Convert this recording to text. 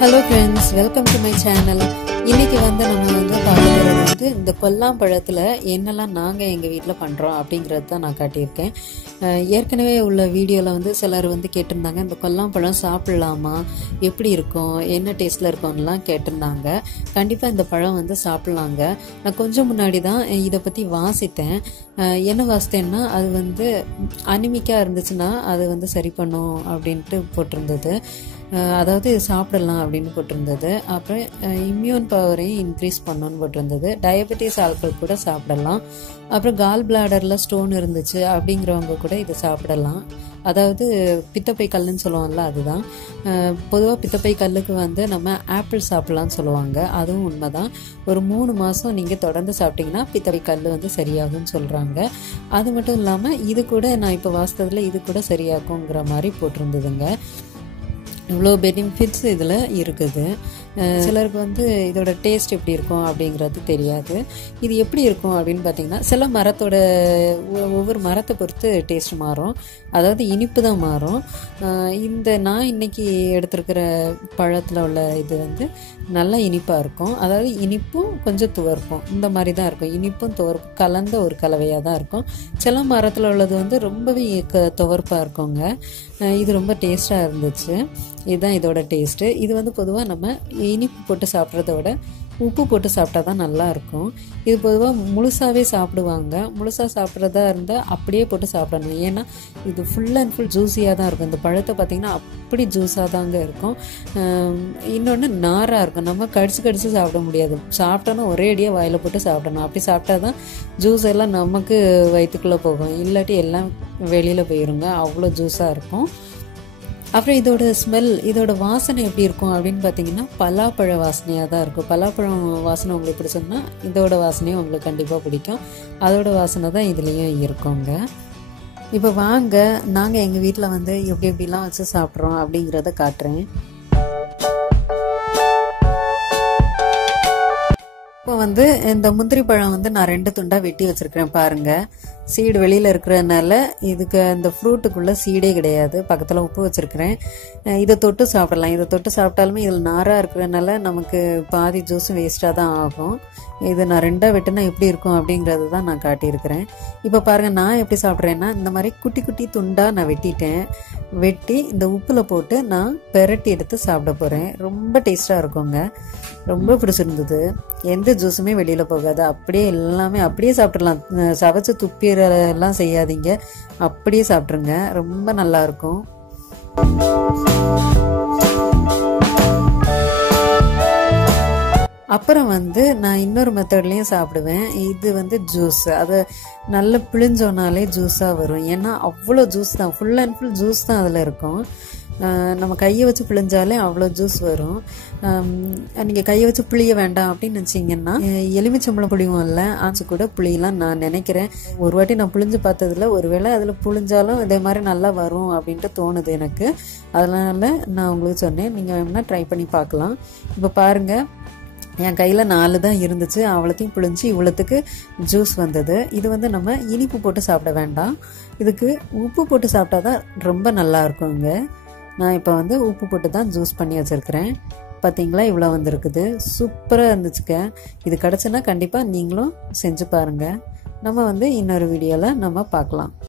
Hello friends, welcome to my channel. இன்னைக்கு நம்ம பார்க்கிறது இந்த கொல்லாம்பழத்துல என்னெல்லாம் நாங்க எங்க வீட்ல பண்றோம் அப்படிங்கறது தான் நான் காட்டியிருக்கேன். ஏற்கனவே உள்ள வீடியோல சிலர் கேட்டிருந்தாங்க இந்த கொல்லாம்பழம் சாப்பிடலாமா, எப்படி இருக்கும், என்ன டேஸ்ட்ல இருக்கும்னுலாம் கேட்டிருந்தாங்க. கண்டிப்பா இந்த பழம் சாப்பிடலாங்க. நான் கொஞ்சம் முன்னாடி தான் இத பத்தி வாசித்தேன். என்ன வாசித்தேன்னா அது அனிமிக்கா இருந்துச்சுன்னா அது சரி பண்ணும் அப்படின்ட்டு போட்டிருந்தது. அதாவது சாப்பிடலாம் அப்படின்னு போட்டிருந்தது. அப்புறம் இம்யூன் பவரையும் இன்க்ரீஸ் பண்ணணும்னு போட்டிருந்தது. டயபெட்டிஸ் ஆட்கள் கூட சாப்பிடலாம். அப்புறம் கால் பிளாடரில் ஸ்டோன் இருந்துச்சு அப்படிங்கிறவங்க கூட இதை சாப்பிடலாம். அதாவது பித்தப்பை கல்லுன்னு சொல்லுவாங்கல்ல, அதுதான். பொதுவாக பித்தப்பை கல்லுக்கு நம்ம ஆப்பிள் சாப்பிடலான்னு சொல்லுவாங்க. அதுவும் உண்மைதான். ஒரு 3 மாதம் நீங்கள் தொடர்ந்து சாப்பிட்டீங்கன்னா பித்தப்பை கல் சரியாகும்னு சொல்கிறாங்க. அது மட்டும் இல்லாமல் இது கூட நான் இப்போ வாசித்ததில் இது கூட சரியாகுங்கிற மாதிரி போட்டிருந்ததுங்க. இவ்வளோ பெனிஃபிட்ஸ் இதில் இருக்குது. சிலருக்கு இதோட டேஸ்ட் எப்படி இருக்கும் அப்படிங்கிறது தெரியாது. இது எப்படி இருக்கும் அப்படின்னு பார்த்தீங்கன்னா, சில மரத்தோட ஒவ்வொரு மரத்தை பொறுத்து டேஸ்ட் மாறும். அதாவது இனிப்பு தான் மாறும். நான் இன்னைக்கு எடுத்திருக்கிற பழத்தில் உள்ள இது நல்லா இனிப்பாக இருக்கும். அதாவது இனிப்பும் கொஞ்சம் துவர்ப்பும் இந்த மாதிரி தான் இருக்கும். இனிப்பும் துவர்ப்பும் கலந்த ஒரு கலவையாக தான் இருக்கும். சில மரத்தில் உள்ளது ரொம்பவே துவர்ப்பாக இருக்குங்க. இது ரொம்ப டேஸ்ட்டாக இருந்துச்சு. இதுதான் இதோட டேஸ்ட்டு. இது பொதுவாக நம்ம இனிப்பு போட்டு சாப்பிட்றத விட உப்பு போட்டு சாப்பிட்டா தான் நல்லாயிருக்கும். இது பொதுவாக முழுசாகவே சாப்பிடுவாங்க. முழுசாக சாப்பிட்றதா இருந்தால் அப்படியே போட்டு சாப்பிடணும். ஏன்னா இது ஃபுல் அண்ட் ஃபுல் ஜூஸியாக தான் இருக்கும். இந்த பழத்தை பார்த்திங்கன்னா அப்படி ஜூஸாக தாங்க இருக்கும். இன்னொன்று நாராக இருக்கும். நம்ம கடிச்சு சாப்பிட முடியாது. சாப்பிட்டோன்னா ஒரே அடியாக வாயில் போட்டு சாப்பிடணும். அப்படி சாப்பிட்டா தான் ஜூஸ் எல்லாம் நமக்கு வயிற்றுக்குள்ளே போகும். இல்லாட்டி எல்லாம் வெளியில் போயிருங்க. அவ்வளோ ஜூஸாக இருக்கும். அப்புறம் இதோட ஸ்மெல், இதோட வாசனை எப்படி இருக்கும் அப்படின்னு பார்த்தீங்கன்னா பலாப்பழ வாசனையாக தான் இருக்கும். பலாப்பழம் வாசனை உங்களுக்கு பிடிச்சதுன்னா இதோட வாசனையும் உங்களுக்கு கண்டிப்பாக பிடிக்கும். அதோட வாசனை தான் இதுலேயும் இருக்குங்க. இப்போ வாங்க நாங்கள் எங்கள் வீட்டில் எப்படி எப்படிலாம் வச்சு சாப்பிட்றோம் அப்படிங்கிறத காட்டுறேன். இப்போ இந்த முந்திரி பழம் நான் 2 துண்டா வெட்டி வச்சிருக்கிறேன். பாருங்க, சீடு வெளியில இருக்கிறதுனால இதுக்கு அந்த ஃப்ரூட்டுக்குள்ள சீடே கிடையாது. பக்கத்துல உப்பு வச்சிருக்கிறேன். இதை தொட்டு சாப்பிடலாம். இதை தொட்டு சாப்பிட்டாலுமே இதில் நாரா இருக்கிறதுனால நமக்கு பாதி ஜூஸும் வேஸ்டா தான் ஆகும். இது நான் 2ஆ வெட்டினா எப்படி இருக்கும் அப்படிங்கறது தான் நான் காட்டியிருக்கிறேன். இப்போ பாருங்க, நான் எப்படி சாப்பிட்றேன்னா இந்த மாதிரி குட்டி குட்டி துண்டா நான் வெட்டி இந்த உப்புல போட்டு நான் பெரட்டி எடுத்து சாப்பிட போறேன். ரொம்ப டேஸ்டா இருக்குங்க. ரொம்ப பிடிச்சிருந்தது. எந்த ஜூஸுமே வெளியில போகாது. அப்படியே எல்லாமே அப்படியே சாப்பிட்றலாம். சவைச்சு துப்பியெல்லாம் செய்யாதீங்க, அப்படியே சாப்பிட்ருங்க. ரொம்ப நல்லா இருக்கும். அப்புறம் நான் இன்னொரு மெத்தட்லயும் சாப்பிடுவேன். இது ஜூஸ், அதை நல்லா பிழிஞ்சோனாலே ஜூஸா வரும். ஏன்னா அவ்வளோ ஜூஸ் தான், ஃபுல் அண்ட் ஃபுல் ஜூஸ் தான் அதில் இருக்கும். நம்ம கையை வச்சு பிழிஞ்சாலே அவ்வளோ ஜூஸ் வரும். நீங்கள் கையை வச்சு புளிய வேண்டாம் அப்படின்னு நினச்சிங்கன்னா எலுமிச்சம்பழம் புளியும்ல, ஆச்சு கூட புளியெல்லாம் நான் நினைக்கிறேன். ஒரு வாட்டி நான் புளிஞ்சு பார்த்ததில்ல. ஒருவேளை அதில் புளிஞ்சாலும் இதே மாதிரி நல்லா வரும் அப்படின்ட்டு தோணுது எனக்கு. அதனால நான் உங்களுக்கு சொன்னேன், நீங்கள் வேணும்னா ட்ரை பண்ணி பார்க்கலாம். இப்போ பாருங்கள், என் கையில் 4 தான் இருந்துச்சு. அவ்வளோத்தையும் புழிஞ்சு இவ்வளோத்துக்கு ஜூஸ் வந்தது. இது நம்ம இனிப்பு போட்டு சாப்பிட வேண்டாம். இதுக்கு உப்பு போட்டு சாப்பிட்டா தான் ரொம்ப நல்லா இருக்குங்க. நான் இப்போ உப்பு போட்டு தான் ஜூஸ் பண்ணி வச்சுருக்கிறேன். பார்த்தீங்களா, இவ்வளோ வந்திருக்குது. சூப்பராக இருந்துச்சுக்க. இது கிடச்சுன்னா கண்டிப்பாக நீங்களும் செஞ்சு பாருங்கள். நம்ம இன்னொரு வீடியோவில் நம்ம பார்க்கலாம்.